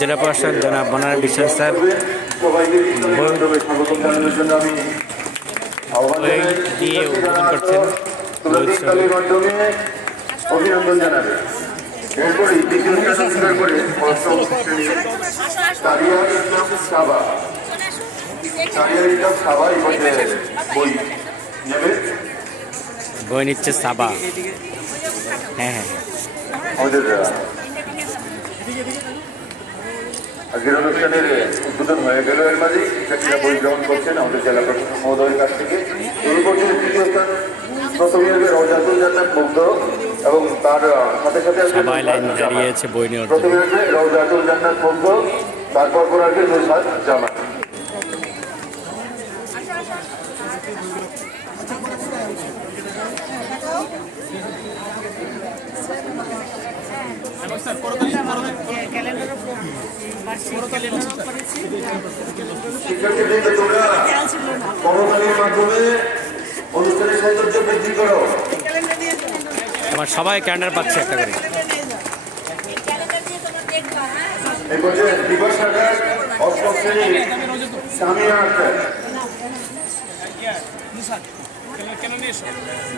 জেলা প্রশাসক জনাব বনানী বিশ্বাস স্যার দিয়ে উদ্বোধন করছেন। অভিনন্দন জানাবে। এরপরে দ্বিতীয় স্থান করে অষ্টম শ্রেণী সাবা এই বই নেবে। বই নিচ্ছে সাবা। হ্যাঁ হ্যাঁ আমাদের আজকের অনুষ্ঠানের উদ্বোধন হয়ে গেল। এর মাঝে শিক্ষার্থীরা বই গ্রহণ করছেন আমাদের জেলা প্রশাসক মহোদয়ের কাছ থেকে। এই বছরের তৃতীয় স্থান প্রথমে রওজাতুল জান্নাত মুগ্ধ এবং তার সাথে সাথে সবাই লাইন দাঁড়িয়েছে বই নেওয়ার জন্য। প্রথমে আসবে রওজাতুল জান্নাত মুগ্ধ, তারপর পর আসবে নুসরাত জামাত। শিক্ষার্থীবৃন্দ, তোমরা করতালির মাধ্যমে অনুষ্ঠানের সৌন্দর্য বৃদ্ধি করো। আমার সবাই ক্যান্ডার পাচ্ছে একটা করে। এই পর্যায়ে দিবস সরকার অষ্টম শ্রেণী সামিয়া আক্তার।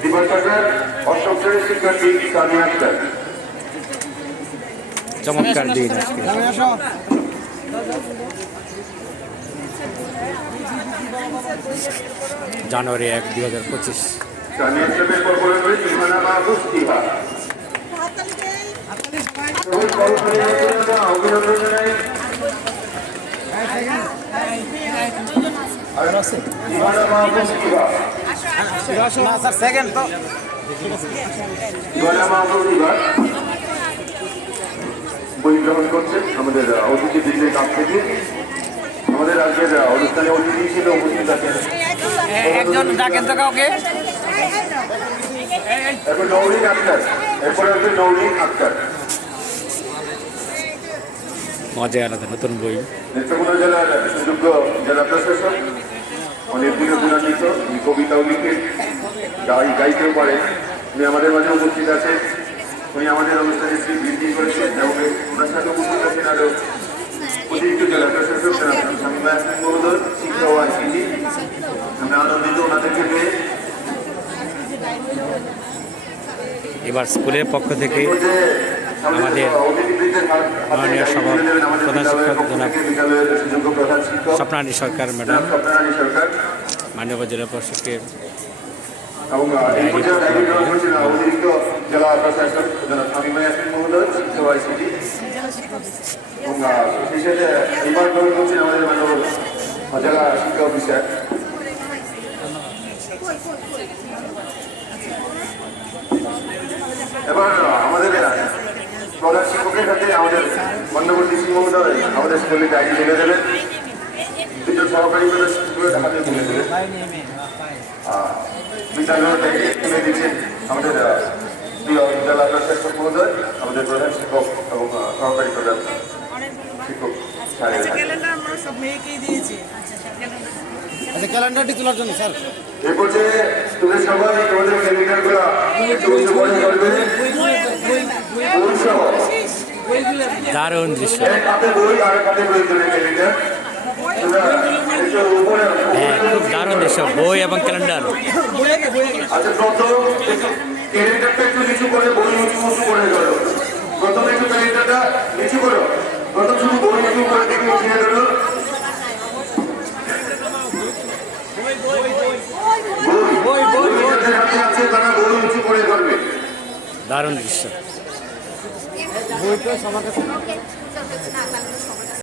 দিবস সরকার অষ্টম শ্রেণীর শিক্ষার্থী সামিয়া আক্তার। চমৎকার দিন জানুয়ারি 1, 2025। সামিয়া আক্তারের পর পরে রয়েছে ইমানা মাহফুজ ইহা। অভিনন্দন জানাই ইমানা মাহফুজ ইহা। ইমানা মাহফুজ ইহা বই গ্রহণ করছেন আমাদের অতিথিবৃন্দের কাছ থেকে। আমাদের আজকের অনুষ্ঠানে অতিথি ছিল উপস্থিত আছেন একজন ডাকেন তো কাউকে। এখন নৌরিন আক্তার, এরপরে আসবে নৌরিন আক্তার। মজা আলাদা নতুন বই। নেত্রকোনা জেলার সুযোগ্য জেলা প্রশাসক, অনেক গুণান্বিত, উনি কবিতাও লিখে গাইতেও পারেন। উনি আমাদের মাঝে উপস্থিত আছেন। উনি আমাদের অনুষ্ঠানে শ্রী বৃদ্ধি করেছেন এবং ওনার সাথে উপস্থিত আছেন আরো অতিরিক্ত জেলা প্রশাসক শামীমা ইয়াসমিন মহোদয়, শিক্ষা ও আইসিটি। আমরা আনন্দিত ওনাদেরকে পেয়ে। এবার স্কুলের পক্ষ থেকে আমাদের মাননীয় প্রধান শিক্ষক জনাব স্বপ্নানী সরকার ম্যাডাম, মাননীয় জেলা প্রশাসককে এবং এই পর্যায়ে দায়িত্ব গ্রহণ করেছেন অতিরিক্ত জেলা প্রশাসক জনাব শামীমা ইয়াসমিন মহোদয়, শিক্ষা ও আইসিটি। এবং বিশেষ এইবার গ্রহণ করছেন আমাদের মাননীয় জেলা শিক্ষা অফিসার। এবার আমাদের প্রধান শিক্ষকের সাথে আমাদের মাননীয় ডিসি মহোদয় আমাদের স্কুলে ডায়েরি তুলে দেবেন। দুজন সহকারী শিক্ষকের হাতে তুলে দেবেন। বিদ্যালয়ের ডায়েরি তুলে দিচ্ছেন আমাদের প্রিয় জেলা প্রশাসক মহোদয়, আমাদের প্রধান শিক্ষক এবং সহকারী প্রধান শিক্ষক। ক্যালেন্ডারটি তোলার জন্য স্যার এই পর্যায়ে তোমরা সবাই তোমাদের ক্যালেন্ডারগুলো দারুণ দৃশ্য। হ্যাঁ, খুব দারুণ দৃশ্য, বই এবং ক্যালেন্ডার। আচ্ছা, প্রথম ক্যালেন্ডারটা একটু নিচু করে বই উঁচু করে ধরো। প্রথমে একটু ক্যালেন্ডারটা নিচু করো। প্রথম শুধু বই উঁচু করে দেখে উঠিয়ে ধরো। দারুণ দৃশ্য। বইটা সবার কাছে